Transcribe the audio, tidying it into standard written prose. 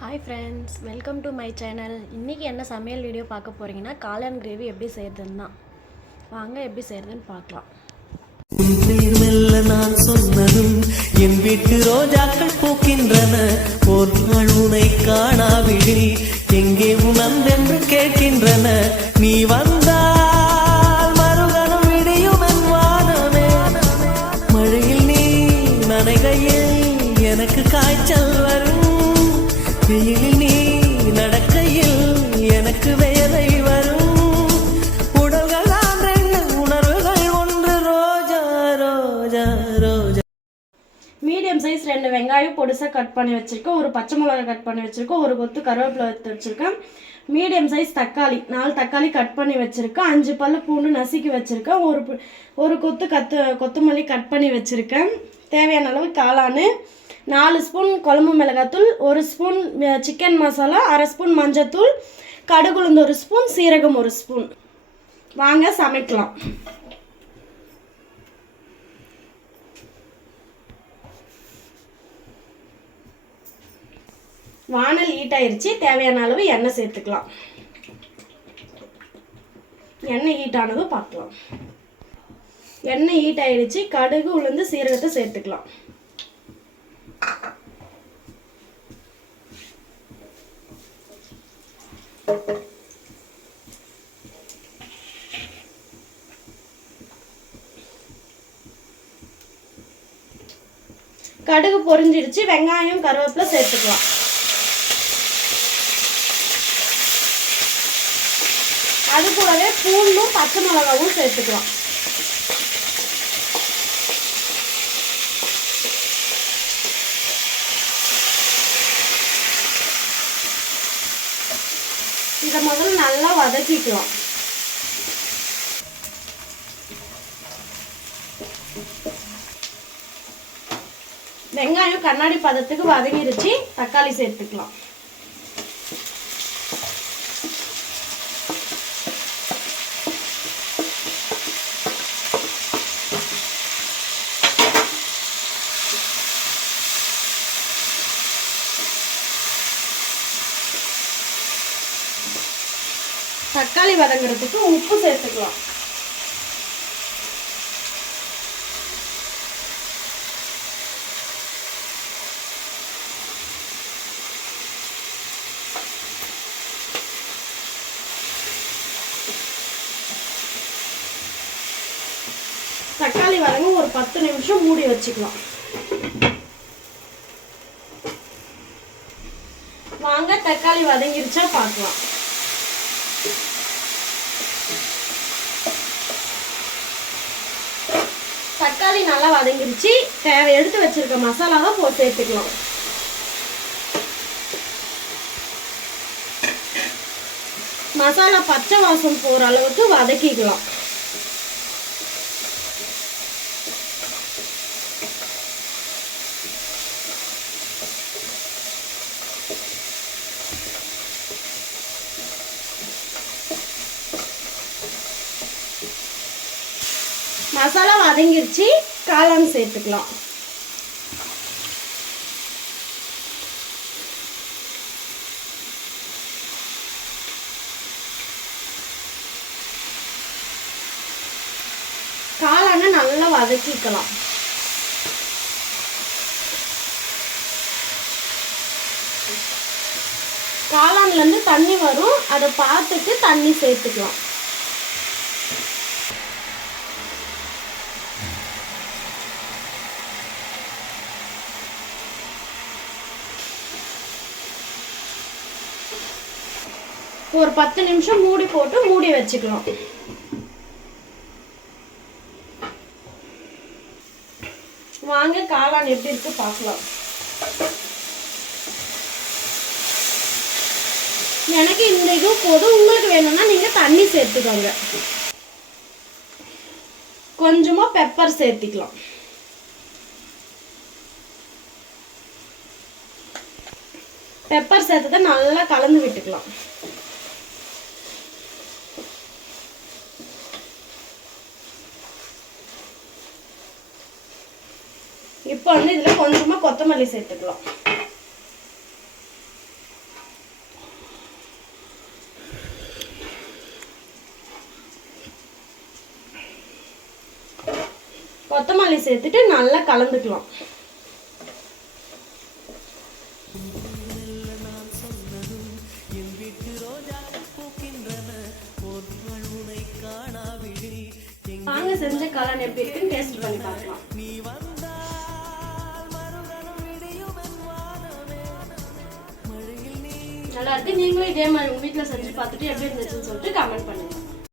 Hi friends, welcome to my channel. இன்றைக்கி என்ன சமையல் வீடியோ பார்க்க போகிறீங்கன்னா காளான் கிரேவி எப்படி செய்கிறதுன்னு தான். வாங்க எப்படி செய்கிறதுன்னு பார்க்கலாம். மெல்ல நான் சொன்னதும் என் வீட்டு ரோஜாக்கள் பூக்கின்றன. ஒரு நாள் உனை காணாவிடில் எங்கே உணர்ந்தென்று கேட்கின்றன. நீ வந்தால் மறுகணம் விடியும் என் வானமே. மழையில் நீ நனைகையில் எனக்கு காய்ச்சல் வரும். வெயிலில் நீ நடக்கையில் எனக்கு வேலை வரும். உடல்கள் தான் ரெண்டு, உணர்வுகள் ஒன்று. ரோஜா ரோஜா ரோஜா. மீடியம் சைஸ் 2 வெங்காயம் பொடிசாக கட் பண்ணி வச்சுருக்கேன். ஒரு பச்சை மிளகாய் கட் பண்ணி வச்சுருக்கேன். ஒரு கொத்து கருவேப்பிலை எடுத்து வச்சுருக்கேன். மீடியம் சைஸ் தக்காளி 4 தக்காளி கட் பண்ணி வச்சுருக்கேன். 5 பல்லு பூண்டு நசுக்கி வச்சுருக்கேன். ஒரு கொத்து கொத்தமல்லி கட் பண்ணி வச்சுருக்கேன். தேவையான அளவு காளான், 4 ஸ்பூன் குழம்பு மிளகாத்தூள், 1 ஸ்பூன் சிக்கன் மசாலா, 1/2 ஸ்பூன் மஞ்சத்தூள், கடுகுளுந்து 1 ஸ்பூன், சீரகம் 1 ஸ்பூன். வாங்க சமைக்கலாம். வானல் ஹீட் ஆயிடுச்சு. தேவையான அளவு எண்ணெய் சேர்த்துக்கலாம். எண்ணெய் ஹீட் ஆனதும் பார்க்கலாம். எண்ணெய் ஹீட் ஆயிடுச்சு. கடுகு உளுந்து சீரகத்தை சேர்த்துக்கலாம். கடுகு பொரிஞ்சிடுச்சு. வெங்காயம் கருவேப்பிலை சேர்த்துக்கலாம். அது கூடவே பூண்டும் பச்சை மிளகாவும் சேர்த்துக்கலாம். இதை முதல்ல நல்லா வதக்கிக்கலாம். வெங்காயம் கண்ணாடி பதத்துக்கு வதங்கிருச்சு. தக்காளி சேர்த்துக்கலாம். தக்காளி வதங்குறதுக்கு உப்பு சேர்த்துக்கலாம். தக்காளி வதங்க ஒரு 10 நிமிஷம் மூடி வச்சுக்கலாம். வாங்க தக்காளி வதங்கிருச்சா பார்க்கலாம். தக்காளி நல்லா வதங்கிருச்சு. எடுத்து வச்சிருக்க மசாலாவை சேர்த்துக்கலாம். மசாலா பச்சை வாசம் போற அளவுக்கு வதக்கிக்கலாம். மசாலா வதங்கிருச்சு. காளான் சேர்த்துக்கலாம். காளானை நல்லா வதக்கிக்கலாம். காளான்ல இருந்து தண்ணி வரும். அதை பார்த்துட்டு தண்ணி சேர்த்துக்கலாம். ஒரு 10 நிமிஷம் மூடி போட்டு மூடி வச்சுக்கலாம். வாங்க காளான் எப்படி இருக்கு பார்க்கலாம். எனக்கு இந்த இது போதும். உங்களுக்கு வேணும்னா நீங்க தண்ணி சேர்த்துக்கோங்க. கொஞ்சமா பெப்பர் சேர்த்துக்கலாம். பெப்பர் சேர்த்ததை நல்லா கலந்து விட்டுக்கலாம். இப்போ இதில் கொஞ்சமாக கொத்தமல்லி சேர்த்துக்கலாம். கொத்தமல்லி சேர்த்துட்டு நல்லா கலந்துக்கலாம். வாங்க செஞ்ச காளான் எப்படி இருக்குன்னு டேஸ்ட் பண்ணி பார்க்கலாம். நல்லா இருக்கு. நீங்களும் இதே மாதிரி உங்க வீட்டில் செஞ்சு பார்த்துட்டு எப்படி இருந்துச்சுன்னு சொல்லிட்டு கமெண்ட் பண்ணுங்க.